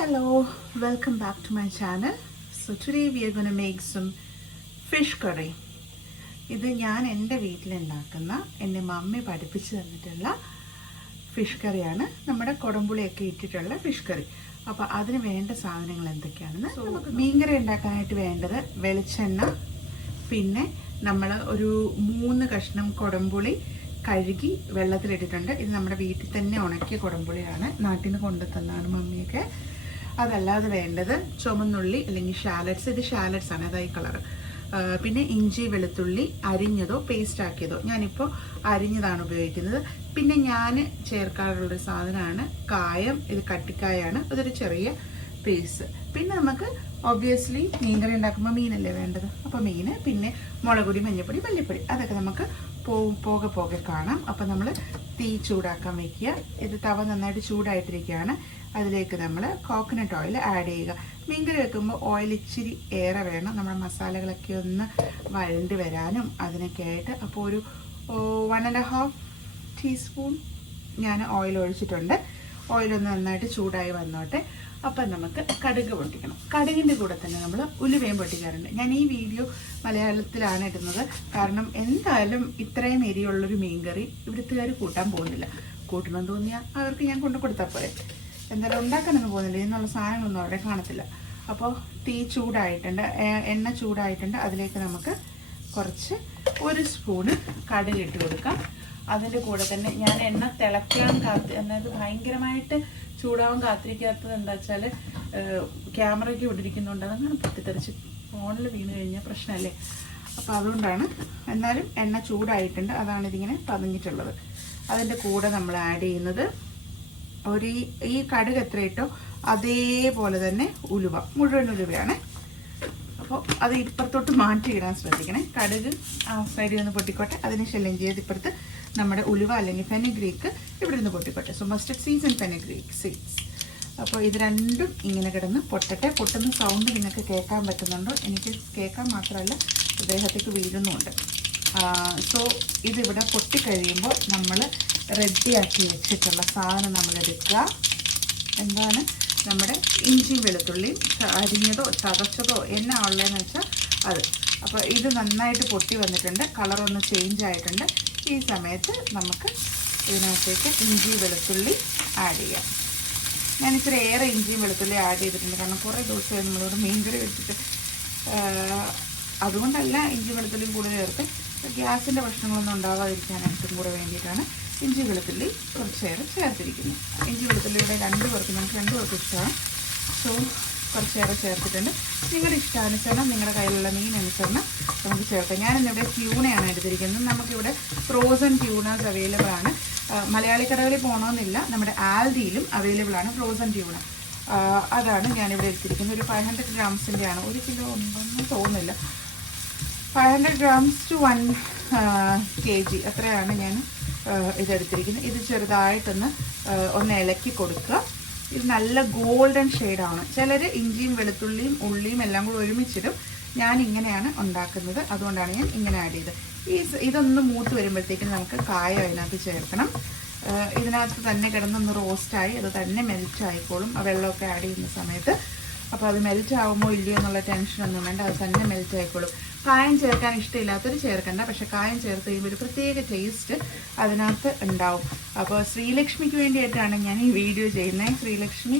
Hello, welcome back to my channel. So today we are going to make some fish curry. ഇത് ഞാൻ എൻ്റെ വീട്ടിലുണ്ടാക്കുന്ന എൻ്റെ mummy പഠിപ്പിച്ചു തന്നിട്ടുള്ള ഫിഷ് കറിയാണ്. നമ്മുടെ കുടംപുളിയൊക്കെ ഇട്ടിട്ടുള്ള ഫിഷ് കറി. അപ്പോൾ അതിന് വേണ്ട സാധനങ്ങൾ എന്തൊക്കെയാണെന്ന് നമുക്ക് മീൻകറി ഉണ്ടാക്കാനായിട്ട് വേണ്ടത് വെളിച്ചെണ്ണ, പിന്നെ നമ്മൾ ഒരു 3 കഷ്ണം കുടംപുളി കഴുകി വെള്ളത്തിലിട്ടിട്ടുണ്ട്. ഇത് നമ്മുടെ വീട്ടിൽ തന്നെ ഉണക്കിയ കുടംപുളിയാണ്, നാട്ടിൽ നിന്ന് കൊണ്ടുതന്നാണ് മമ്മിയൊക്കെ. അതല്ലാതെ വേണ്ടത് ചുമന്നുള്ളി അല്ലെങ്കിൽ ഷാലറ്റ്സ്. ഇത് ഷാലറ്റ്സ് ആണ്, അതായി കളർ. പിന്നെ ഇഞ്ചി വെളുത്തുള്ളി അരിഞ്ഞതോ പേസ്റ്റ് ആക്കിയതോ, ഞാനിപ്പോൾ അരിഞ്ഞതാണ് ഉപയോഗിക്കുന്നത്. പിന്നെ ഞാൻ ചേർക്കാറുള്ളൊരു സാധനമാണ് കായം. ഇത് കട്ടിക്കായാണ്, അതൊരു ചെറിയ പീസ്. പിന്നെ നമുക്ക് ഒബ്വിയസ്ലി മീൻകറി ഉണ്ടാക്കുമ്പോൾ മീനല്ലേ വേണ്ടത്, അപ്പോൾ മീൻ, പിന്നെ മുളകുപൊടി, മഞ്ഞൾപ്പൊടി, മല്ലിപ്പൊടി, അതൊക്കെ നമുക്ക് പോകെ കാണാം. അപ്പോൾ നമ്മൾ തീ ചൂടാക്കാൻ വയ്ക്കുക. ഇത് തവ നന്നായിട്ട് ചൂടായിട്ടിരിക്കുകയാണ്. അതിലേക്ക് നമ്മൾ കോക്കനട്ട് ഓയിൽ ആഡ് ചെയ്യുക. മീൻകറി വെക്കുമ്പോൾ ഓയിൽ ഇച്ചിരി ഏറെ വേണം, നമ്മുടെ മസാലകളൊക്കെ ഒന്ന് വഴണ്ടി വരാനും അതിനൊക്കെ ആയിട്ട്. അപ്പോൾ ഒരു 1.5 ടീസ്പൂൺ ഞാൻ ഓയിൽ ഒഴിച്ചിട്ടുണ്ട്. ഓയിലൊന്ന് നന്നായിട്ട് ചൂടായി വന്നോട്ടെ. അപ്പം നമുക്ക് കടുക് പൊട്ടിക്കണം. കടുകിൻ്റെ കൂടെ തന്നെ നമ്മൾ ഉലുവയും പൊട്ടിക്കാറുണ്ട്. ഞാൻ ഈ വീഡിയോ മലയാളത്തിലാണ് ഇടുന്നത്, കാരണം എന്തായാലും ഇത്രയും എരിയുള്ളൊരു മീൻകറി ഇവിടുത്തുകാർ കൂട്ടാൻ പോകുന്നില്ല. കൂട്ടണമെന്ന് തോന്നിയാൽ അവർക്ക് ഞാൻ കൊണ്ടു കൊടുത്താൽ പോലെ, എന്തായാലും ഉണ്ടാക്കാനൊന്നും പോകുന്നില്ല, ഇതിനുള്ള സാധനങ്ങളൊന്നും അവിടെ കാണത്തില്ല. അപ്പോൾ തീ ചൂടായിട്ടുണ്ട്, എണ്ണ ചൂടായിട്ടുണ്ട്. അതിലേക്ക് നമുക്ക് കുറച്ച് 1 സ്പൂണ് കടുക് ഇട്ട് കൊടുക്കാം. അതിൻ്റെ കൂടെ തന്നെ ഞാൻ എണ്ണ തിളയ്ക്കാൻ അതായത് ഭയങ്കരമായിട്ട് ചൂടാവാൻ കാത്തിരിക്കാത്തത് എന്താ വെച്ചാൽ ക്യാമറയ്ക്ക് ഇട്ടിരിക്കുന്നുണ്ട്, അതങ്ങനെ പൊട്ടിത്തെറിച്ച് ഫോണിൽ വീണ് കഴിഞ്ഞാൽ പ്രശ്നമല്ലേ. അപ്പോൾ അതുകൊണ്ടാണ്. എന്നാലും എണ്ണ ചൂടായിട്ടുണ്ട്, അതാണ് ഇതിങ്ങനെ പതിഞ്ഞിട്ടുള്ളത്. അതിൻ്റെ കൂടെ നമ്മൾ ആഡ് ചെയ്യുന്നത് ഈ കടുക് എത്ര ഇട്ടോ അതേപോലെ തന്നെ ഉലുവ, മുഴുവൻ ഉലുവയാണ്. അപ്പോൾ അത് ഇപ്പുറത്തോട്ട് മാറ്റിയിടാൻ ശ്രദ്ധിക്കണേ. കടുക് ആ സൈഡിൽ നിന്ന് പൊട്ടിക്കോട്ടെ, അതിന് ശല്യം ചെയ്ത് ഇപ്പുറത്ത് നമ്മുടെ ഉലുവ അല്ലെങ്കിൽ ഫെനഗ്രീക്ക് ഇവിടെ നിന്ന് പൊട്ടിക്കോട്ടെ. So mustard seeds and fenugreek seeds. അപ്പോൾ ഇത് രണ്ടും ഇങ്ങനെ കിടന്ന് പൊട്ടട്ടെ. പൊട്ടുന്ന സൗണ്ട് നിങ്ങൾക്ക് കേൾക്കാൻ പറ്റുന്നുണ്ടോ? എനിക്ക് കേൾക്കാൻ മാത്രമല്ല ദേഹത്തേക്ക് വീഴുന്നുമുണ്ട്. സോ ഇതിവിടെ പൊട്ടിക്കഴിയുമ്പോൾ നമ്മൾ റെഡിയാക്കി വെച്ചിട്ടുള്ള സാധനം നമ്മളെടുക്കുക. എന്താണ്? നമ്മുടെ ഇഞ്ചിയും വെളുത്തുള്ളിയും അരിഞ്ഞതോ ചതച്ചതോ എന്നാ ഉള്ളതെന്ന് വെച്ചാൽ അത്. അപ്പോൾ ഇത് നന്നായിട്ട് പൊട്ടി വന്നിട്ടുണ്ട്, കളറൊന്ന് ചേഞ്ച് ആയിട്ടുണ്ട്. ഈ സമയത്ത് നമുക്ക് ഇതിനകത്തേക്ക് ഇഞ്ചി വെളുത്തുള്ളി ആഡ് ചെയ്യാം. ഞാൻ ഇച്ചിരി ഏറെ ഇഞ്ചിയും വെളുത്തുള്ളി ആഡ് ചെയ്തിട്ടുണ്ട്, കാരണം കുറേ ദിവസമായി നമ്മളിവിടെ മീൻകറി വെച്ചിട്ട്. അതുകൊണ്ടല്ല ഇഞ്ചി വെളുത്തുള്ളിയും കൂടുതൽ ചേർത്ത്, ഗ്യാസിൻ്റെ പ്രശ്നങ്ങളൊന്നും ഉണ്ടാവാതിരിക്കാനായിട്ടും കൂടെ വേണ്ടിയിട്ടാണ് ഇഞ്ചി വെളുത്തുള്ളി കുറച്ചേറെ ചേർത്തിരിക്കുന്നു. ഇഞ്ചി വെളുത്തുള്ളിയുടെ നമുക്ക് 2 പേർക്ക് ഇഷ്ടമാണ്. സോ കുറച്ചേറെ ചേർത്തിട്ടുണ്ട്. നിങ്ങളുടെ ഇഷ്ടാനുസരണം, നിങ്ങളുടെ കയ്യിലുള്ള മീനനുസരണം നമുക്ക് ചേർക്കാം. ഞാനിന്നിവിടെ ട്യൂണയാണ് എടുത്തിരിക്കുന്നത്. നമുക്കിവിടെ ഫ്രോസൺ ട്യൂണാസ് അവൈലബിൾ ആണ്. മലയാളി കടകളിൽ പോകണമെന്നില്ല, നമ്മുടെ ആൽഡിയിലും അവൈലബിൾ ആണ് ഫ്രോസൺ ട്യൂണ. അതാണ് ഞാനിവിടെ എടുത്തിരിക്കുന്നത്. ഒരു 500 ഗ്രാംസിൻ്റെയാണ്. 1 കിലോ ഉണ്ടെന്ന് തോന്നുന്നില്ല. 500 ഗ്രാംസ് ടു 1 kg അത്രയാണ് ഞാൻ ഇതെടുത്തിരിക്കുന്നത്. ഇത് ചെറുതായിട്ടൊന്ന് ഇളക്കി കൊടുക്കുക. ഇത് നല്ല ഗോൾഡൻ ഷെയ്ഡാണ്. ചിലർ ഇഞ്ചിയും വെളുത്തുള്ളിയും ഉള്ളിയും എല്ലാം കൂടി ഒരുമിച്ചിടും. ഞാൻ ഇങ്ങനെയാണ് ഉണ്ടാക്കുന്നത്, അതുകൊണ്ടാണ് ഞാൻ ഇങ്ങനെ ആഡ് ചെയ്തത്. ഇതൊന്ന് മൂത്ത് വരുമ്പോഴത്തേക്കും നമുക്ക് കായം അതിനകത്ത് ചേർക്കണം. ഇതിനകത്ത് തന്നെ കിടന്നൊന്ന് റോസ്റ്റായി അത് തന്നെ മെൽറ്റ് ആയിക്കോളും, ആ വെള്ളമൊക്കെ ആഡ് ചെയ്യുന്ന സമയത്ത്. അപ്പോൾ അത് മെൽറ്റ് ആകുമോ ഇല്ലയോ എന്നുള്ള ടെൻഷനൊന്നും വേണ്ട, അത് തന്നെ മെൽറ്റ് ആയിക്കോളും. കായം ചേർക്കാൻ ഇഷ്ടമില്ലാത്തവർ ചേർക്കണ്ട, പക്ഷെ കായം ചേർത്ത് കഴിയുമ്പോൾ ഒരു പ്രത്യേക ടേസ്റ്റ് അതിനകത്ത് ഉണ്ടാവും. അപ്പോൾ ശ്രീലക്ഷ്മിക്ക് വേണ്ടിയിട്ടാണ് ഞാൻ ഈ വീഡിയോ ചെയ്യുന്നത്. ശ്രീലക്ഷ്മി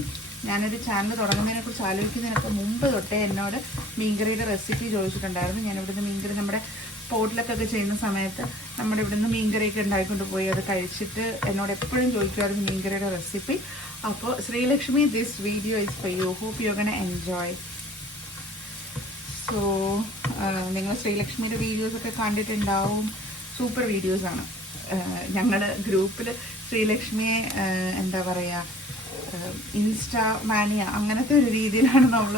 ഞാനൊരു ചാനൽ തുടങ്ങുന്നതിനെക്കുറിച്ച് ആലോചിക്കുന്നതിനൊക്കെ മുമ്പ് തൊട്ടേ എന്നോട് മീൻകറിയുടെ റെസിപ്പി ചോദിച്ചിട്ടുണ്ടായിരുന്നു. ഞാനിവിടുന്ന് മീൻകറി നമ്മുടെ പോട്ടിലൊക്കെ ചെയ്യുന്ന സമയത്ത് നമ്മുടെ ഇവിടുന്ന് മീൻകറിയൊക്കെ ഉണ്ടായിക്കൊണ്ട് പോയി അത് കഴിച്ചിട്ട് എന്നോട് എപ്പോഴും ചോദിക്കുമായിരുന്നു മീൻകറിയുടെ റെസിപ്പി. അപ്പോൾ Sreelakshmi, this video is for you. Hope you gonna enjoy. So നിങ്ങൾ ശ്രീലക്ഷ്മിയുടെ വീഡിയോസൊക്കെ കണ്ടിട്ടുണ്ടാവും, സൂപ്പർ വീഡിയോസാണ്. ഞങ്ങൾ ഗ്രൂപ്പിൽ ശ്രീലക്ഷ്മിയെ എന്താ പറയുക, ഇൻസ്റ്റാ മാനിയ അങ്ങനത്തെ ഒരു രീതിയിലാണ് നമ്മൾ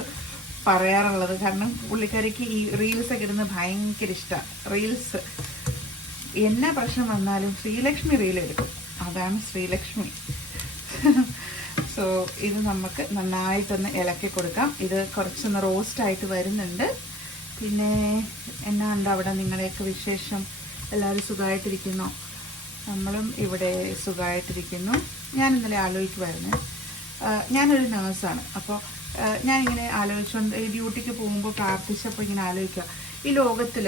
പറയാറുള്ളത്. കാരണം പുള്ളിക്കാരിക്ക് ഈ റീൽസൊക്കെ ഇടുന്നത് ഭയങ്കര ഇഷ്ടമാണ്. റീൽസ് എന്നാ പ്രശ്നം വന്നാലും ശ്രീലക്ഷ്മി റീൽ എടുക്കും, അതാണ് ശ്രീലക്ഷ്മി. സോ ഇത് നമുക്ക് നന്നായിട്ടൊന്ന് ഇളക്കി കൊടുക്കാം. ഇത് കുറച്ചൊന്ന് റോസ്റ്റായിട്ട് വരുന്നുണ്ട്. പിന്നെ എന്നാ ഉണ്ട് അവിടെ നിങ്ങളെയൊക്കെ വിശേഷം? എല്ലാവരും സുഖമായിട്ടിരിക്കുന്നോ? നമ്മളും ഇവിടെ സുഖമായിട്ടിരിക്കുന്നു. ഞാൻ ഇന്നലെ ആലോചിക്കുമായിരുന്നു, ഞാനൊരു നേഴ്സാണ്. അപ്പോൾ ഞാനിങ്ങനെ ആലോചിച്ചുകൊണ്ട് ഈ ഡ്യൂട്ടിക്ക് പോകുമ്പോൾ പ്രാർത്ഥിച്ചപ്പോൾ ഇങ്ങനെ ആലോചിക്കുക, ഈ ലോകത്തിൽ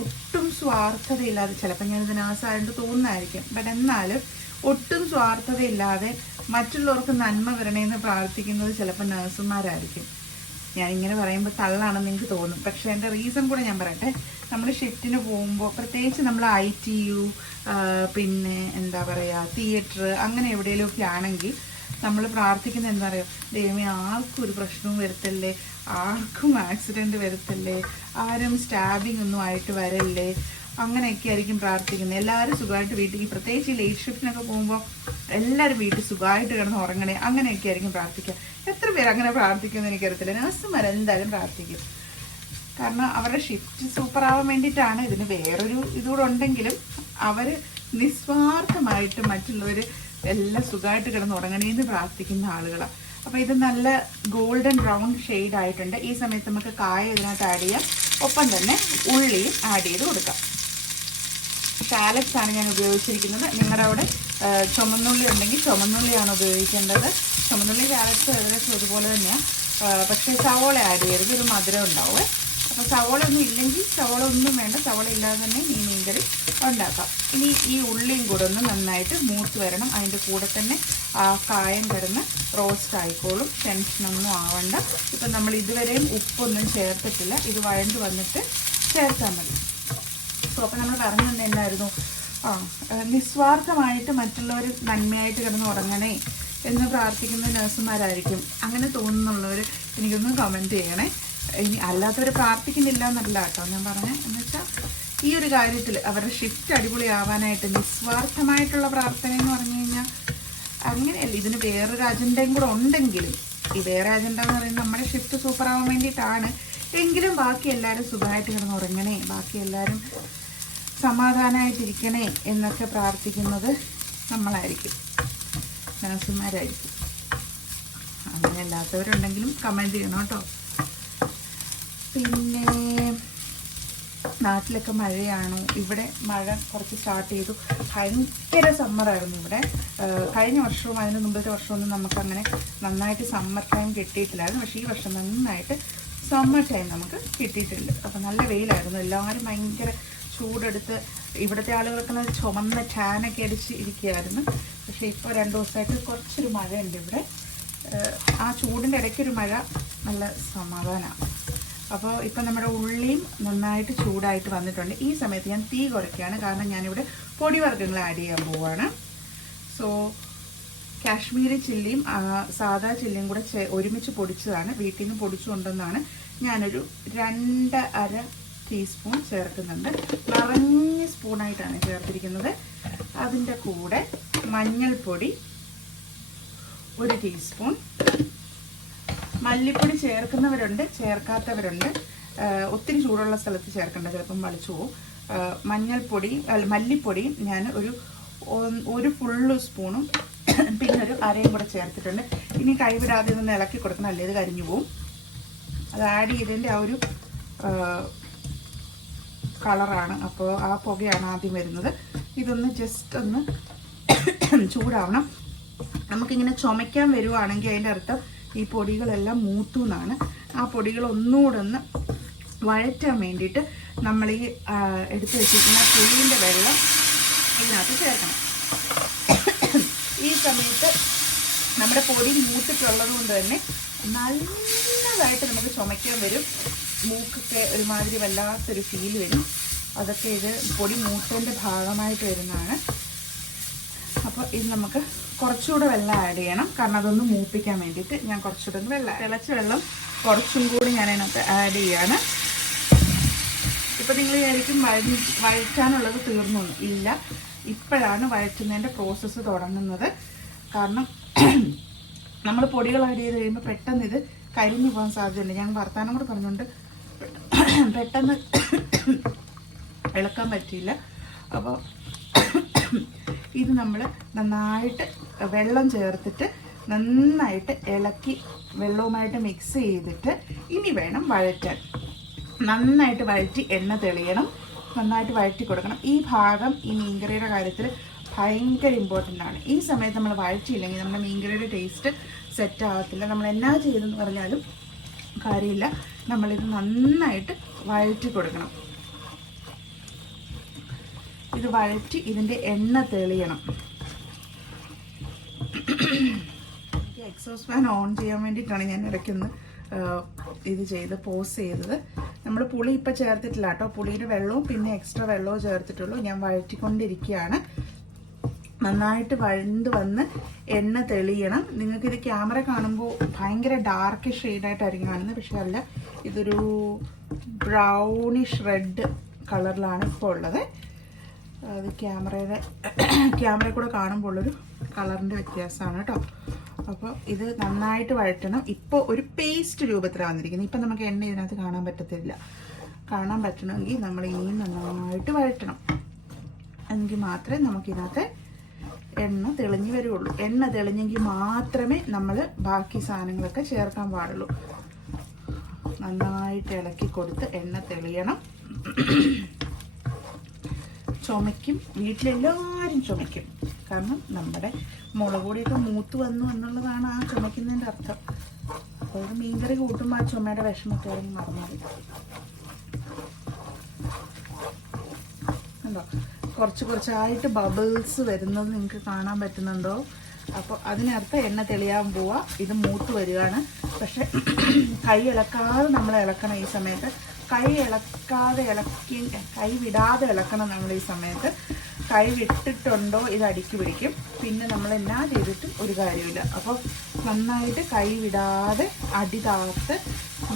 ഒട്ടും സ്വാർത്ഥതയില്ലാതെ, ചിലപ്പോൾ ഞാനിത് നേഴ്സായിട്ട് തോന്നുന്നതായിരിക്കും, ബട്ട് എന്നാലും ഒട്ടും സ്വാർത്ഥതയില്ലാതെ മറ്റുള്ളവർക്ക് നന്മ വരണേന്ന് പ്രാർത്ഥിക്കുന്നത് ചിലപ്പോൾ നേഴ്സുമാരായിരിക്കും. ഞാനിങ്ങനെ പറയുമ്പോൾ തള്ളാണെന്ന് എനിക്ക് തോന്നും, പക്ഷേ എൻ്റെ റീസൺ കൂടെ ഞാൻ പറയട്ടെ. നമ്മൾ ഷിഫ്റ്റിന് പോകുമ്പോൾ, പ്രത്യേകിച്ച് നമ്മൾ ITU, പിന്നെ എന്താ പറയുക, തിയേറ്റർ, അങ്ങനെ എവിടെയെങ്കിലുമൊക്കെ ആണെങ്കിൽ നമ്മൾ പ്രാർത്ഥിക്കുന്നത് എന്താ പറയുക, ദൈവമേ ആർക്കും ഒരു പ്രശ്നവും വരുത്തല്ലേ, ആർക്കും ആക്സിഡൻറ്റ് വരുത്തല്ലേ, ആരും സ്റ്റാബിങ് ഒന്നും ആയിട്ട് വരല്ലേ, അങ്ങനെയൊക്കെ ആയിരിക്കും പ്രാർത്ഥിക്കുന്നത്. എല്ലാവരും സുഖമായിട്ട് വീട്ടിൽ, പ്രത്യേകിച്ച് ലേറ്റ് ഷിഫ്റ്റിനൊക്കെ പോകുമ്പോൾ എല്ലാവരും വീട്ടിൽ സുഖമായിട്ട് കിടന്ന് ഉറങ്ങണേ, അങ്ങനെയൊക്കെ ആയിരിക്കും പ്രാർത്ഥിക്കുക. എത്ര പേര് അങ്ങനെ പ്രാർത്ഥിക്കുമെന്ന് എനിക്കറിയത്തില്ല. നഴ്സുമാർ എന്തായാലും പ്രാർത്ഥിക്കും, കാരണം അവരുടെ ഷിഫ്റ്റ് സൂപ്പർ ആവാൻ വേണ്ടിയിട്ടാണ്. ഇതിന് വേറൊരു ഇതുകൂടെ ഉണ്ടെങ്കിലും അവർ നിസ്വാർത്ഥമായിട്ട് മറ്റുള്ളവർ എല്ലാം സുഖമായിട്ട് കിടന്ന് ഉറങ്ങണേന്ന് പ്രാർത്ഥിക്കുന്ന ആളുകളാണ്. അപ്പോൾ ഇത് നല്ല ഗോൾഡൻ ബ്രൗൺ ഷെയ്ഡ് ആയിട്ടുണ്ട്. ഈ സമയത്ത് നമുക്ക് കായ ഇതിനകത്ത് ആഡ് ചെയ്യാം, ഒപ്പം തന്നെ ഉള്ളിയും ആഡ് ചെയ്ത് കൊടുക്കാം. ഷാലറ്റ്സ് ആണ് ഞാൻ ഉപയോഗിച്ചിരിക്കുന്നത്. നിങ്ങളുടെ അവിടെ ചുമന്നുള്ളി ഉണ്ടെങ്കിൽ ചുമന്നുള്ളിയാണ് ഉപയോഗിക്കേണ്ടത്. ചുമന്നുള്ളി ഷാലറ്റ്സ് ഏകദേശം ഒരുപോലെ തന്നെയാണ്, പക്ഷേ സവോള ആഡ് ചെയ്യരുത്, ഒരു മധുരം ഉണ്ടാവുക. അപ്പോൾ സവോള ഒന്നും ഇല്ലെങ്കിൽ സവോള ഒന്നും വേണ്ട, സവോള ഇല്ലാതെ തന്നെ ഈ മീൻകറി ഉണ്ടാക്കാം. ഇനി ഈ ഉള്ളിയും കൂടെ ഒന്ന് നന്നായിട്ട് മൂത്ത് വരണം. അതിൻ്റെ കൂടെ തന്നെ ആ കായം കിടന്ന് റോസ്റ്റ് ആയിക്കോളും, ടെൻഷനൊന്നും ആവണ്ട. ഇപ്പം നമ്മൾ ഇതുവരെയും ഉപ്പൊന്നും ചേർത്തിട്ടില്ല, ഇത് വഴണ്ട് വന്നിട്ട് ചേർത്താൽ മതി. സോ അപ്പം നമ്മൾ പറഞ്ഞു തന്നെ എന്നായിരുന്നു, നിസ്വാർത്ഥമായിട്ട് മറ്റുള്ളവർ നന്മയായിട്ട് കിടന്ന് ഉറങ്ങണേ എന്ന് പ്രാർത്ഥിക്കുന്ന നഴ്സുമാരായിരിക്കും. അങ്ങനെ തോന്നുന്നുള്ളവർ എനിക്കൊന്ന് കമൻറ്റ് ചെയ്യണേ. ഇനി അല്ലാത്തവർ പ്രാർത്ഥിക്കുന്നില്ല എന്നല്ല കേട്ടോ ഞാൻ പറഞ്ഞത്. എന്നുവെച്ചാൽ ഈ ഒരു കാര്യത്തിൽ അവരുടെ ഷിഫ്റ്റ് അടിപൊളിയാവാനായിട്ട് നിസ്വാർത്ഥമായിട്ടുള്ള പ്രാർത്ഥന എന്ന് പറഞ്ഞു കഴിഞ്ഞാൽ അങ്ങനെയല്ല. ഇതിന് വേറൊരു അജണ്ടയും കൂടെ ഉണ്ടെങ്കിലും, ഈ വേറെ അജണ്ട എന്ന് പറയുന്നത് നമ്മുടെ ഷിഫ്റ്റ് സൂപ്പർ ആവാൻ വേണ്ടിയിട്ടാണ്. എങ്കിലും ബാക്കി എല്ലാവരും സുഖമായിട്ട് കിടന്ന് ഉറങ്ങണേ, ബാക്കി എല്ലാവരും സമാധാനമായിട്ടിരിക്കണേ എന്നൊക്കെ പ്രാർത്ഥിക്കുന്നത് നമ്മളായിരിക്കും, നഴ്സുമാരായിരിക്കും. അങ്ങനെ അല്ലാത്തവരുണ്ടെങ്കിലും കമൻറ്റ് ചെയ്യണം കേട്ടോ. പിന്നെ നാട്ടിലൊക്കെ മഴയാണോ? ഇവിടെ മഴ കുറച്ച് സ്റ്റാർട്ട് ചെയ്തു. ഭയങ്കര സമ്മറായിരുന്നു ഇവിടെ. കഴിഞ്ഞ വർഷവും അതിന് മുമ്പത്തെ വർഷമൊന്നും നമുക്കങ്ങനെ നന്നായിട്ട് സമ്മർ ടൈം കിട്ടിയിട്ടില്ലായിരുന്നു. പക്ഷേ ഈ വർഷം നന്നായിട്ട് സമ്മർ ടൈം നമുക്ക് കിട്ടിയിട്ടുണ്ട്. അപ്പോൾ നല്ല വെയിലായിരുന്നു, എല്ലാവരും ഭയങ്കര ചൂടെടുത്ത്, ഇവിടുത്തെ ആളുകൾക്കെല്ലാം ചുമന്ന ടാനൊക്കെ അടിച്ച് ഇരിക്കുകയായിരുന്നു. പക്ഷേ ഇപ്പോൾ 2 ദിവസമായിട്ട് കുറച്ചൊരു മഴയുണ്ട് ഇവിടെ. ആ ചൂടിൻ്റെ ഇടയ്ക്കൊരു മഴ നല്ല സമാധാനമാണ്. അപ്പോൾ ഇപ്പം നമ്മുടെ ഉള്ളിയും നന്നായിട്ട് ചൂടായിട്ട് വന്നിട്ടുണ്ട്. ഈ സമയത്ത് ഞാൻ തീ കുറയ്ക്കുകയാണ്, കാരണം ഞാനിവിടെ പൊടിവർഗ്ഗങ്ങൾ ആഡ് ചെയ്യാൻ പോവുകയാണ്. സോ കാശ്മീരി ചില്ലിയും സാദാ ചില്ലിയും കൂടെ ഒരുമിച്ച് പൊടിച്ചതാണ്, വീട്ടിൽ നിന്ന് പൊടിച്ചു കൊണ്ടുവന്നാണ്. ഞാനൊരു 2.5 ടീസ്പൂൺ ചേർക്കുന്നുണ്ട്. നിറഞ്ഞ സ്പൂണായിട്ടാണ് ചേർത്തിരിക്കുന്നത്. അതിൻ്റെ കൂടെ മഞ്ഞൾപ്പൊടി 1 ടീസ്പൂൺ, മല്ലിപ്പൊടി ചേർക്കുന്നവരുണ്ട്, ചേർക്കാത്തവരുണ്ട്. ഒത്തിരി ചൂടുള്ള സ്ഥലത്ത് ചേർക്കേണ്ട, ചിലപ്പം വളിച്ചു പോകും. മല്ലിപ്പൊടിയും ഞാൻ ഒരു ഫുള്ള് സ്പൂണും പിന്നെ ഒരു അരയും കൂടെ ചേർത്തിട്ടുണ്ട്. ഇനി കൈവിടാതെ ഒന്ന് ഇളക്കി കൊടുക്കണം, അല്ലേ ഇത് കരിഞ്ഞു പോവും. അത് ആഡ് ചെയ്തതിൻ്റെ ആ ഒരു കളറാണ്, അപ്പോൾ ആ പുകയാണ് ആദ്യം വരുന്നത്. ഇതൊന്ന് ജസ്റ്റ് ഒന്ന് ചൂടാവണം. നമുക്കിങ്ങനെ ചുമയ്ക്കാൻ വരുവാണെങ്കിൽ അതിൻ്റെ അർത്ഥം ഈ പൊടികളെല്ലാം മൂത്തു എന്നാണ്. ആ പൊടികൾ ഒന്നുകൂടെ ഒന്ന് വഴറ്റാൻ വേണ്ടിയിട്ട് നമ്മൾ ഈ എടുത്ത് വെച്ചിരിക്കുന്ന പുളിൻ്റെ വെള്ളം ഇതിനകത്ത് ചേർക്കണം. ഈ സമയത്ത് നമ്മുടെ പൊടി മൂത്തിട്ടുള്ളത് കൊണ്ട് തന്നെ നല്ലതായിട്ട് നമുക്ക് ചുമയ്ക്കാൻ വരും. മൂക്കൊക്കെ ഒരുമാതിരി വല്ലാത്തൊരു ഫീൽ വരും. അതൊക്കെ ഇത് പൊടി മൂത്തതിൻ്റെ ഭാഗമായിട്ട് വരുന്നതാണ്. അപ്പോൾ ഇത് നമുക്ക് കുറച്ചുകൂടെ വെള്ളം ആഡ് ചെയ്യണം, കാരണം അതൊന്ന് മൂപ്പിക്കാൻ വേണ്ടിയിട്ട് ഞാൻ കുറച്ചുകൂടെ ഒന്ന് തിളച്ച വെള്ളം കുറച്ചും കൂടി ഞാൻ അതിനകത്ത് ആഡ് ചെയ്യാണ്. ഇപ്പം നിങ്ങൾ വിചാരിക്കും വഴറ്റാനുള്ളത് തീർന്നു. ഇല്ല, ഇപ്പോഴാണ് വഴറ്റുന്നതിൻ്റെ പ്രോസസ്സ് തുടങ്ങുന്നത്. കാരണം നമ്മൾ പൊടികൾ ആഡ് ചെയ്ത് കഴിയുമ്പോൾ പെട്ടെന്ന് ഇത് കരിഞ്ഞു പോകാൻ സാധ്യതയുണ്ട്. ഞാൻ വർത്താനം കൂടെ പറഞ്ഞുകൊണ്ട് പെട്ടെന്ന് ഇളക്കാൻ പറ്റിയില്ല. അപ്പോൾ ഇത് നമ്മൾ നന്നായിട്ട് വെള്ളം ചേർത്തിട്ട് നന്നായിട്ട് ഇളക്കി വെള്ളവുമായിട്ട് മിക്സ് ചെയ്തിട്ട് ഇനി വേണം വഴറ്റാൻ. നന്നായിട്ട് വഴറ്റി എണ്ണ തെളിയണം, നന്നായിട്ട് വഴറ്റി കൊടുക്കണം. ഈ ഭാഗം ഈ മീൻകറിയുടെ കാര്യത്തിൽ ഭയങ്കര ഇമ്പോർട്ടൻ്റ് ആണ്. ഈ സമയത്ത് നമ്മൾ വഴറ്റിയില്ലെങ്കിൽ നമ്മുടെ മീൻകറിയുടെ ടേസ്റ്റ് സെറ്റ് ആകത്തില്ല. നമ്മൾ എന്നാ ചെയ്തെന്ന് പറഞ്ഞാലും കാര്യമില്ല. നമ്മളിത് നന്നായിട്ട് വഴറ്റി കൊടുക്കണം. ഇത് വഴറ്റി ഇതിൻ്റെ എണ്ണ തെളിയണം. എക്സോസ്റ്റ് ഫാൻ ഓൺ ചെയ്യാൻ വേണ്ടിയിട്ടാണ് ഞാൻ ഇടയ്ക്കൊന്ന് ഇത് ചെയ്ത് പോസ് ചെയ്തത്. നമ്മൾ പുളി ഇപ്പം ചേർത്തിട്ടില്ല കേട്ടോ. പുളിയുടെ വെള്ളവും പിന്നെ എക്സ്ട്രാ വെള്ളവും ചേർത്തിട്ടുള്ളൂ. ഞാൻ വഴറ്റിക്കൊണ്ടിരിക്കുകയാണ്. നന്നായിട്ട് വഴണ്ട് വന്ന് എണ്ണ തെളിയണം. നിങ്ങൾക്കിത് ക്യാമറ കാണുമ്പോൾ ഭയങ്കര ഡാർക്ക് ഷെയ്ഡായിട്ടായിരിക്കും കാണുന്നത്, പക്ഷെ അല്ല, ഇതൊരു ബ്രൗണിഷ് റെഡ് കളറിലാണ് ഇപ്പോൾ ഉള്ളത്. അത് ക്യാമറയിൽ കൂടെ കാണുമ്പോൾ ഉള്ളൊരു കളറിൻ്റെ വ്യത്യാസമാണ് കേട്ടോ. അപ്പോൾ ഇത് നന്നായിട്ട് വഴറ്റണം. ഇപ്പോൾ ഒരു പേസ്റ്റ് രൂപത്തിലാണ് വന്നിരിക്കുന്നത്. ഇപ്പം നമുക്ക് എണ്ണ ഇതിനകത്ത് കാണാൻ പറ്റത്തില്ല. കാണാൻ പറ്റണമെങ്കിൽ നമ്മൾ ഇനിയും നന്നായിട്ട് വഴറ്റണം. എങ്കിൽ മാത്രമേ നമുക്കിതിനകത്ത് എണ്ണ തെളിഞ്ഞ് വരുള്ളൂ. എണ്ണ തെളിഞ്ഞെങ്കിൽ മാത്രമേ നമ്മൾ ബാക്കി സാധനങ്ങളൊക്കെ ചേർക്കാൻ പാടുള്ളൂ. നന്നായിട്ട് ഇളക്കി കൊടുത്ത് എണ്ണ തെളിയണം. ചുമയ്ക്കും, വീട്ടിലെല്ലാവരും ചുമയ്ക്കും. കാരണം നമ്മുടെ മുളക് പൊടിയൊക്കെ മൂത്ത് വന്നു എന്നുള്ളതാണ് ആ ചുമയ്ക്കുന്നതിൻ്റെ അർത്ഥം. അപ്പോൾ ഒരു മീൻകറി കൂട്ടുമ്പോൾ ആ ചുമയുടെ വിഷമൊക്കെ മറന്നു. കണ്ടോ, കുറച്ചായിട്ട് ബബിൾസ് വരുന്നത് നിങ്ങൾക്ക് കാണാൻ പറ്റുന്നുണ്ടോ? അപ്പോൾ അതിനർത്ഥം എണ്ണ തെളിയാൻ പോവുക, ഇത് മൂത്ത് വരികയാണ്. പക്ഷെ കൈ ഇളക്കാതെ നമ്മൾ ഇളക്കണം. ഈ സമയത്ത് കൈ വിടാതെ ഇളക്കണം നമ്മൾ ഈ സമയത്ത്. കൈ വിട്ടിട്ടുണ്ടോ ഇത് അടിക്ക് പിടിക്കും. പിന്നെ നമ്മൾ എന്നാ ചെയ്തിട്ടും ഒരു കാര്യമില്ല. അപ്പോൾ നന്നായിട്ട് കൈ വിടാതെ അടി താത്ത്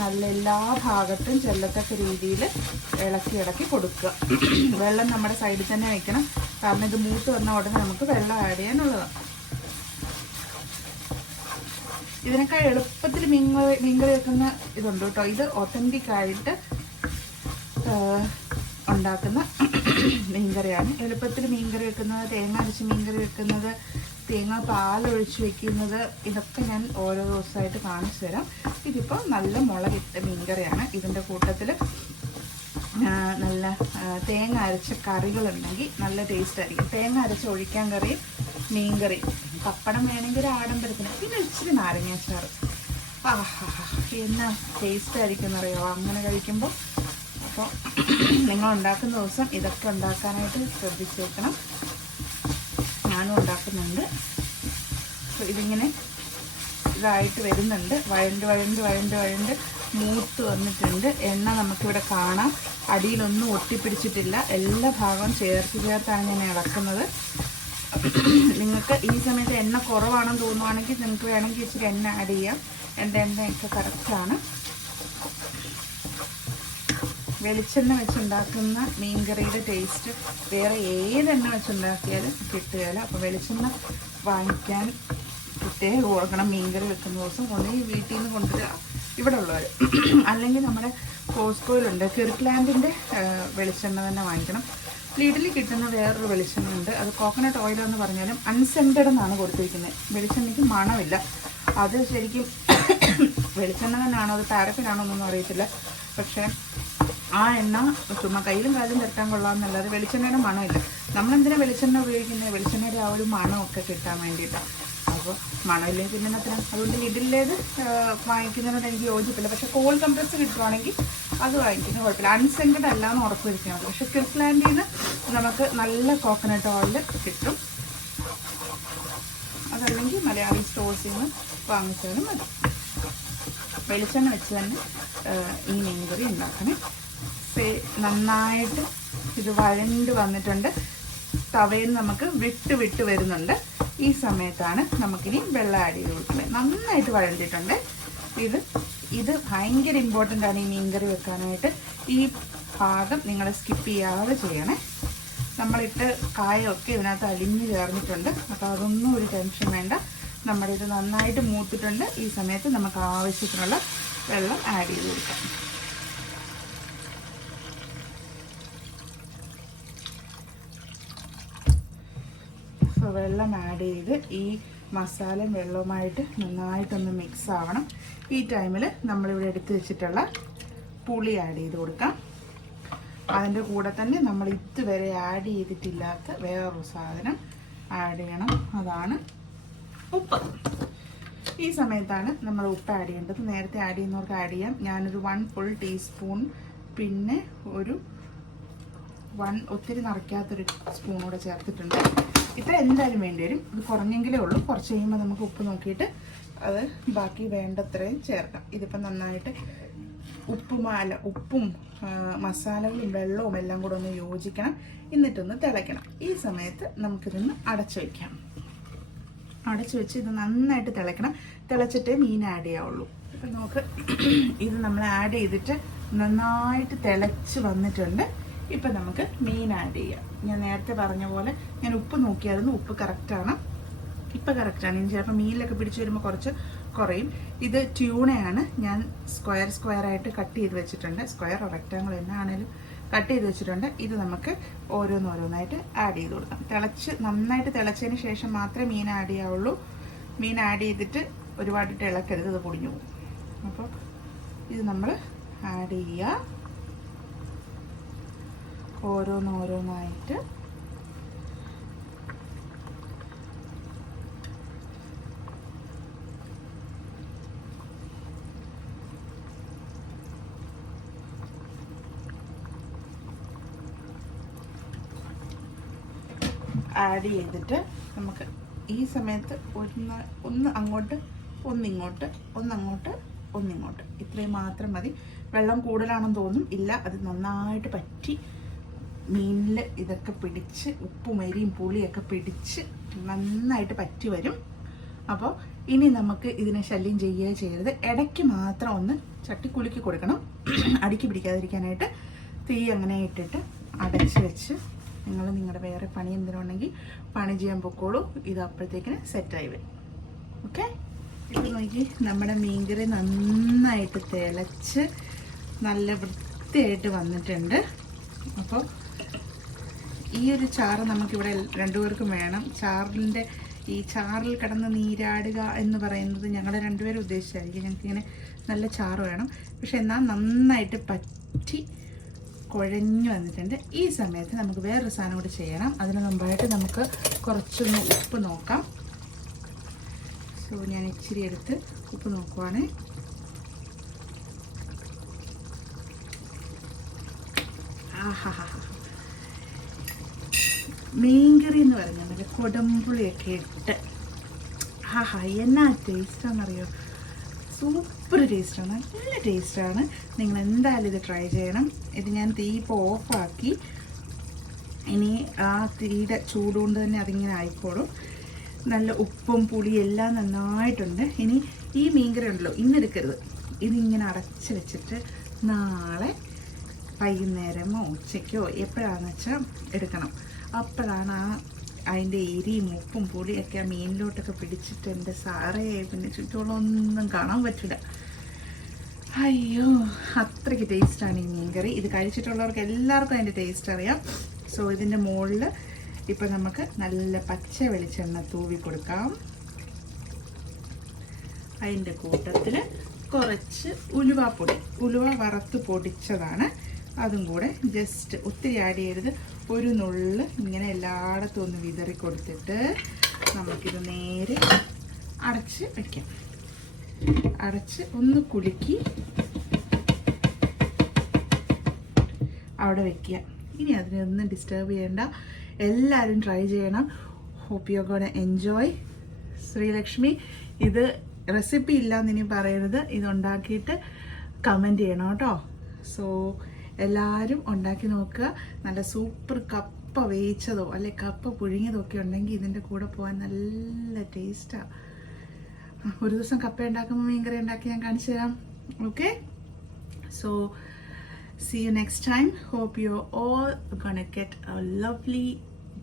നല്ല എല്ലാ ഭാഗത്തും ചെല്ലത്തക്ക രീതിയിൽ ഇളക്കി കൊടുക്കുക. വെള്ളം നമ്മുടെ സൈഡിൽ തന്നെ വയ്ക്കണം. കാരണം ഇത് മൂത്ത് വന്ന ഉടനെ നമുക്ക് വെള്ളം ആഡ് ചെയ്യാനുള്ളതാണ്. ഇതിനൊക്കെ എളുപ്പത്തിൽ മീൻകറി വെക്കുന്ന ഇതുണ്ട് കേട്ടോ. ഇത് ഒത്തൻറ്റിക് ആയിട്ട് ഉണ്ടാക്കുന്ന മീൻകറിയാണ്. എളുപ്പത്തിൽ മീൻകറി വെക്കുന്നത്, തേങ്ങ അരച്ച് മീൻകറി വെക്കുന്നത്, തേങ്ങ പാലൊഴിച്ച് വെക്കുന്നത്, ഇതൊക്കെ ഞാൻ ഓരോ ദിവസമായിട്ട് കാണിച്ചു തരാം. ഇതിപ്പോൾ നല്ല മുളകിട്ട മീൻകറിയാണ്. ഇതിൻ്റെ കൂട്ടത്തിൽ നല്ല തേങ്ങ അരച്ച കറികളുണ്ടെങ്കിൽ നല്ല ടേസ്റ്റ് ആയിരിക്കും. തേങ്ങ അരച്ച് ഒഴിക്കാൻ കറിയും മീൻകറി, പപ്പടം വേണമെങ്കിൽ ഒരു ആഡംബരത്തിന്, പിന്നെ ഇച്ചിരി നാരങ്ങാച്ചാറ്. എന്നാ ടേസ്റ്റ് ആയിരിക്കും എന്നറിയാമോ അങ്ങനെ കഴിക്കുമ്പോൾ. അപ്പോൾ നിങ്ങൾ ഉണ്ടാക്കുന്ന ദിവസം ഇതൊക്കെ ഉണ്ടാക്കാനായിട്ട് ശ്രദ്ധിച്ചേക്കണം. ഞാനും ഉണ്ടാക്കുന്നുണ്ട്. ഇതിങ്ങനെ ഇതായിട്ട് വരുന്നുണ്ട്. വഴണ്ട് മൂത്ത് വന്നിട്ടുണ്ട്. എണ്ണ നമുക്കിവിടെ കാണാം. അടിയിലൊന്നും ഒട്ടിപ്പിടിച്ചിട്ടില്ല. എല്ലാ ഭാഗവും ചേർത്താണ് ഞാൻ ഇളക്കുന്നത്. നിങ്ങൾക്ക് ഈ സമയത്ത് എണ്ണ കുറവാണെന്ന് തോന്നുവാണെങ്കിൽ നിങ്ങൾക്ക് വേണമെങ്കിൽ ഇച്ചിരി എണ്ണ ആഡ് ചെയ്യാം. എൻ്റെ എണ്ണയൊക്കെ കറക്റ്റാണ്. വെളിച്ചെണ്ണ വെച്ചുണ്ടാക്കുന്ന മീൻകറിയുടെ ടേസ്റ്റ് വേറെ ഏതെണ്ണ വെച്ചുണ്ടാക്കിയാലും കിട്ടുകയില്ല. അപ്പോൾ വെളിച്ചെണ്ണ വാങ്ങിക്കാൻ പ്രത്യേകം ഓർക്കണം. മീൻകറി വെക്കുന്ന ദിവസം ഒന്നുകിൽ വീട്ടിൽ നിന്ന് കൊണ്ടുവരിക, ഇവിടെ ഉള്ളവർ, അല്ലെങ്കിൽ നമ്മുടെ കോസ്കോയിലുണ്ട് കിർക്ക്ലാൻഡിൻ്റെ വെളിച്ചെണ്ണ തന്നെ വാങ്ങിക്കണം. വീട്ടിൽ കിട്ടുന്ന വേറൊരു വെളിച്ചെണ്ണ ഉണ്ട്. അത് കോക്കനട്ട് ഓയിലെന്ന് പറഞ്ഞാലും അൺസെൻറ്റഡ് എന്നാണ് കൊടുത്തിരിക്കുന്നത്. വെളിച്ചെണ്ണയ്ക്ക് മണമില്ല. അത് ശരിക്കും വെളിച്ചെണ്ണ തന്നെയാണോ അത് പാരഫിനാണോ എന്നൊന്നും അറിയത്തില്ല. പക്ഷേ ആ എണ്ണ ചുമ്മാ കയ്യിലും കാലും തട്ടാൻ കൊള്ളാമെന്നല്ലാതെ വെളിച്ചെണ്ണയുടെ മണമില്ല. നമ്മളെന്തിനാണ് വെളിച്ചെണ്ണ ഉപയോഗിക്കുന്നത്? വെളിച്ചെണ്ണയുടെ ആ ഒരു മണമൊക്കെ കിട്ടാൻ വേണ്ടിയിട്ടാണ്. അപ്പോൾ മണമില്ലെങ്കിൽ പിന്നെ എത്ര. അതുകൊണ്ട് ഇതിലേത് വാങ്ങിക്കുന്നതിനോട് എനിക്ക് യോജിപ്പില്ല. പക്ഷേ കോൾ കംപ്രസ് കിട്ടുവാണെങ്കിൽ അത് വാങ്ങിക്കുന്നത് കുഴപ്പമില്ല. അൺസെൻറ്റഡ് അല്ല എന്ന് ഉറപ്പ് വരുത്തിയാൽ മതി. പക്ഷേ കിർക്ക്ലാൻഡിൽ നിന്ന് നമുക്ക് നല്ല കോക്കനട്ട് ഓയിൽ കിട്ടും. അതല്ലെങ്കിൽ മലയാളി സ്റ്റോഴ്സിൽ നിന്ന് വാങ്ങിച്ചാലും മതി. വെളിച്ചെണ്ണ വെച്ച് തന്നെ ഈ മീൻകറി ഉണ്ടാക്കണേ. നന്നായിട്ട് ഇത് വഴണ്ട് വന്നിട്ടുണ്ട്. തവയിൽ നമുക്ക് വിട്ട് വരുന്നുണ്ട്. ഈ സമയത്താണ് നമുക്കിനി വെള്ളം ആഡ് ചെയ്ത് കൊടുക്കുന്നത്. നന്നായിട്ട് വഴണ്ടിട്ടുണ്ട്. ഇത് ഭയങ്കര ഇമ്പോർട്ടൻ്റ് ആണ് ഈ മീൻകറി വെക്കാനായിട്ട്. ഈ ഭാഗം നിങ്ങൾ സ്കിപ്പ് ചെയ്യാതെ ചെയ്യണേ. നമ്മളിട്ട് കായൊക്കെ ഇതിനകത്ത് അലിഞ്ഞ് ചേർന്നിട്ടുണ്ട്. അപ്പോൾ അതൊന്നും ഒരു ടെൻഷൻ വേണ്ട. നമ്മുടെ ഇത് നന്നായിട്ട് മൂത്തിട്ടുണ്ട്. ഈ സമയത്ത് നമുക്ക് ആവശ്യത്തിനുള്ള വെള്ളം ആഡ് ചെയ്ത് കൊടുക്കാം. സോ വെള്ളം ആഡ് ചെയ്ത് ഈ മസാലയും വെള്ളവുമായിട്ട് നന്നായിട്ടൊന്ന് മിക്സ് ആവണം. ഈ ടൈമിൽ നമ്മളിവിടെ എടുത്ത് വെച്ചിട്ടുള്ള പുളി ആഡ് ചെയ്ത് കൊടുക്കാം. അതിൻ്റെ കൂടെ തന്നെ നമ്മൾ ഇതുവരെ ആഡ് ചെയ്തിട്ടില്ലാത്ത വേറൊരു സാധനം ആഡ് ചെയ്യണം. അതാണ് ഉപ്പ്. ഈ സമയത്താണ് നമ്മൾ ഉപ്പ് ആഡ് ചെയ്യേണ്ടത്. നേരത്തെ ആഡ് ചെയ്യുന്നവർക്ക് ആഡ് ചെയ്യാം. ഞാനൊരു 1 ഫുൾ ടീസ്പൂൺ, പിന്നെ ഒരു 1 ഒത്തിരി നിറയ്ക്കാത്തൊരു സ്പൂൺ കൂടെ ചേർത്തിട്ടുണ്ട്. ഇത്ര എന്തായാലും വേണ്ടി വരും. ഇത് കുറഞ്ഞെങ്കിലേ ഉള്ളൂ. കുറച്ച് കഴിയുമ്പോൾ നമുക്ക് ഉപ്പ് നോക്കിയിട്ട് അത് ബാക്കി വേണ്ടത്രയും ചേർക്കാം. ഇതിപ്പോൾ നന്നായിട്ട് ഉപ്പും മസാലകളും വെള്ളവും എല്ലാം കൂടെ ഒന്ന് യോജിക്കണം. എന്നിട്ടൊന്ന് തിളയ്ക്കണം. ഈ സമയത്ത് നമുക്കിതൊന്ന് അടച്ചു വയ്ക്കാം. അടച്ചു വെച്ച് ഇത് നന്നായിട്ട് തിളയ്ക്കണം. തിളച്ചിട്ടേ മീൻ ആഡ് ചെയ്യാവുള്ളൂ. ഇപ്പം നമുക്ക് ഇത് നമ്മൾ ആഡ് ചെയ്തിട്ട് നന്നായിട്ട് തിളച്ച് വന്നിട്ടുണ്ട്. ഇപ്പം നമുക്ക് മീൻ ആഡ് ചെയ്യാം. ഞാൻ നേരത്തെ പറഞ്ഞ പോലെ ഞാൻ ഉപ്പ് നോക്കിയായിരുന്നു. ഉപ്പ് കറക്റ്റാണ്. ഇപ്പം കറക്റ്റാണ്. ഇനി ചിലപ്പോൾ മീനിലൊക്കെ പിടിച്ച് വരുമ്പോൾ കുറച്ച് കുറയും. ഇത് ട്യൂണയാണ്. ഞാൻ സ്ക്വയർ ആയിട്ട് കട്ട് ചെയ്ത് വെച്ചിട്ടുണ്ട്. സ്ക്വയറോ റെക്റ്റാങ്കിൾ എന്നാണേലും കട്ട് ചെയ്ത് വെച്ചിട്ടുണ്ട്. ഇത് നമുക്ക് ഓരോന്നോരോന്നായിട്ട് ആഡ് ചെയ്ത് കൊടുക്കാം. നന്നായിട്ട് തിളച്ചതിന് ശേഷം മാത്രമേ മീൻ ആഡ് ചെയ്യാവുള്ളൂ. മീൻ ആഡ് ചെയ്തിട്ട് ഒരുപാടിട്ട് ഇളക്കരുത്, ഇത് പൊടിഞ്ഞു പോകും. അപ്പോൾ ഇത് നമ്മൾ ആഡ് ചെയ്യുക. ഓരോന്നോരോന്നായിട്ട് ആഡ് ചെയ്തിട്ട് നമുക്ക് ഈ സമയത്ത് ഒന്ന് അങ്ങോട്ട് ഒന്നിങ്ങോട്ട് ഒന്നിങ്ങോട്ട് ഇത്രയും മാത്രം മതി. വെള്ളം കൂടുതലാണെന്ന് തോന്നും. ഇല്ല, അത് നന്നായിട്ട് പറ്റി മീനിൽ ഇതൊക്കെ പിടിച്ച് ഉപ്പും എരിയും പുളിയൊക്കെ പിടിച്ച് നന്നായിട്ട് പറ്റി വരും. അപ്പോൾ ഇനി നമുക്ക് ഇതിനെ ശല്യം ചെയ്യുകയോ ചെയ്യരുത്. ഇടയ്ക്ക് മാത്രം ഒന്ന് ചട്ടി കുലുക്കി കൊടുക്കണം, അടിക്ക് പിടിക്കാതിരിക്കാനായിട്ട്. തീ അങ്ങനെ ഇട്ടിട്ട് അടച്ച് വെച്ച് നിങ്ങൾ നിങ്ങളുടെ വേറെ പണി എന്തിനുണ്ടെങ്കിൽ പണി ചെയ്യാൻ പൊക്കോളൂ. ഇത് അപ്പോഴത്തേക്കിന് സെറ്റായി വരും. ഓക്കെ, ഇത് നോക്കി നമ്മുടെ മീൻകറി നന്നായിട്ട് തിളച്ച് നല്ല വൃത്തിയായിട്ട് വന്നിട്ടുണ്ട്. അപ്പോൾ ഈ ഒരു ചാറ് നമുക്കിവിടെ രണ്ടുപേർക്കും വേണം. ഈ ചാറിൽ കിടന്ന് നീരാടുക എന്ന് പറയുന്നത് ഞങ്ങളുടെ രണ്ടുപേരും ഉദ്ദേശിച്ചായിരിക്കും. ഞങ്ങൾക്കിങ്ങനെ നല്ല ചാറ് വേണം. പക്ഷെ എന്നാൽ നന്നായിട്ട് പറ്റി കുഴഞ്ഞു വന്നിട്ടുണ്ട്. ഈ സമയത്ത് നമുക്ക് വേറൊരു സാധനം കൂടി ചെയ്യണം. അതിന് മുമ്പായിട്ട് നമുക്ക് കുറച്ചൊന്ന് ഉപ്പ് നോക്കാം. സോ ഞാൻ ഇച്ചിരി എടുത്ത് ഉപ്പ് നോക്കുവാണ്. മീൻകറി എന്ന് പറഞ്ഞാൽ നല്ല കൊടമ്പുളിയൊക്കെ ഇട്ട് എന്നാ ടേസ്റ്റാണെന്നറിയോ? സൂപ്പർ ടേസ്റ്റാണ്, നല്ല ടേസ്റ്റാണ്. നിങ്ങൾ എന്തായാലും ഇത് ട്രൈ ചെയ്യണം. ഇത് ഞാൻ തീ ഇപ്പോൾ ഓഫാക്കി. ഇനി ആ തീയുടെ ചൂടുകൊണ്ട് തന്നെ അതിങ്ങനെ ആയിക്കോളും. നല്ല ഉപ്പും പുളിയും എല്ലാം നന്നായിട്ടുണ്ട്. ഇനി ഈ മീൻകറി ഉണ്ടല്ലോ, ഇന്നെടുക്കരുത്. ഇതിങ്ങനെ അടച്ച് വെച്ചിട്ട് നാളെ വൈകുന്നേരമോ ഉച്ചയ്ക്കോ എപ്പോഴാണെന്ന് വെച്ചാൽ എടുക്കണം. അപ്പോഴാണ് അതിൻ്റെ എരിയും ഉപ്പും പുളിയൊക്കെ ആ മീനിലോട്ടൊക്കെ പിടിച്ചിട്ട് എൻ്റെ സാറേ പിന്നെ ചുറ്റുമുള്ളൊന്നും കാണാൻ പറ്റില്ല. അയ്യോ, അത്രയ്ക്ക് ടേസ്റ്റാണ് ഈ മീൻകറി. ഇത് കഴിച്ചിട്ടുള്ളവർക്ക് എല്ലാവർക്കും അതിൻ്റെ ടേസ്റ്റ് അറിയാം. സോ ഇതിൻ്റെ മുകളിൽ ഇപ്പം നമുക്ക് നല്ല പച്ച വെളിച്ചെണ്ണ തൂവി കൊടുക്കാം. അതിൻ്റെ കൂട്ടത്തിൽ കുറച്ച് ഉലുവ വറുത്ത് പൊടിച്ചതാണ്. അതും കൂടെ ജസ്റ്റ് ഒത്തിരി ആഡ് ചെയ്യരുത്. ഒരു നുള്ള് ഇങ്ങനെ എല്ലായിടത്തും ഒന്ന് വിതറി കൊടുത്തിട്ട് നമുക്കിത് നേരെ അടച്ച് വയ്ക്കാം. അടച്ച് ഒന്ന് കുലുക്കി അവിടെ വയ്ക്കുക. ഇനി അതിനൊന്നും ഡിസ്റ്റർബ് ചെയ്യണ്ട. എല്ലാവരും ട്രൈ ചെയ്യണം. Hope you are gonna enjoy. Sreelakshmi, ഇത് റെസിപ്പി ഇല്ലാന്ന് ഇനി പറയരുത്. ഇതുണ്ടാക്കിയിട്ട് കമൻറ്റ് ചെയ്യണം കേട്ടോ. സോ എല്ലാവരും ഉണ്ടാക്കി നോക്കുക. നല്ല സൂപ്പർ കപ്പ വേവിച്ചതോ അല്ലെ കപ്പ പുഴുങ്ങിയതോ ഒക്കെ ഉണ്ടെങ്കിൽ ഇതിൻ്റെ കൂടെ പോകാൻ നല്ല ടേസ്റ്റാണ്. ഒരു ദിവസം കപ്പ ഉണ്ടാക്കുമ്പോൾ മീൻകറി ഉണ്ടാക്കി ഞാൻ കാണിച്ചു തരാം. Okay, so see you next time. Hope you're all gonna get a lovely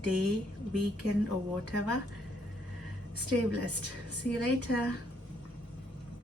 day, weekend or whatever. Stay blessed. See you later.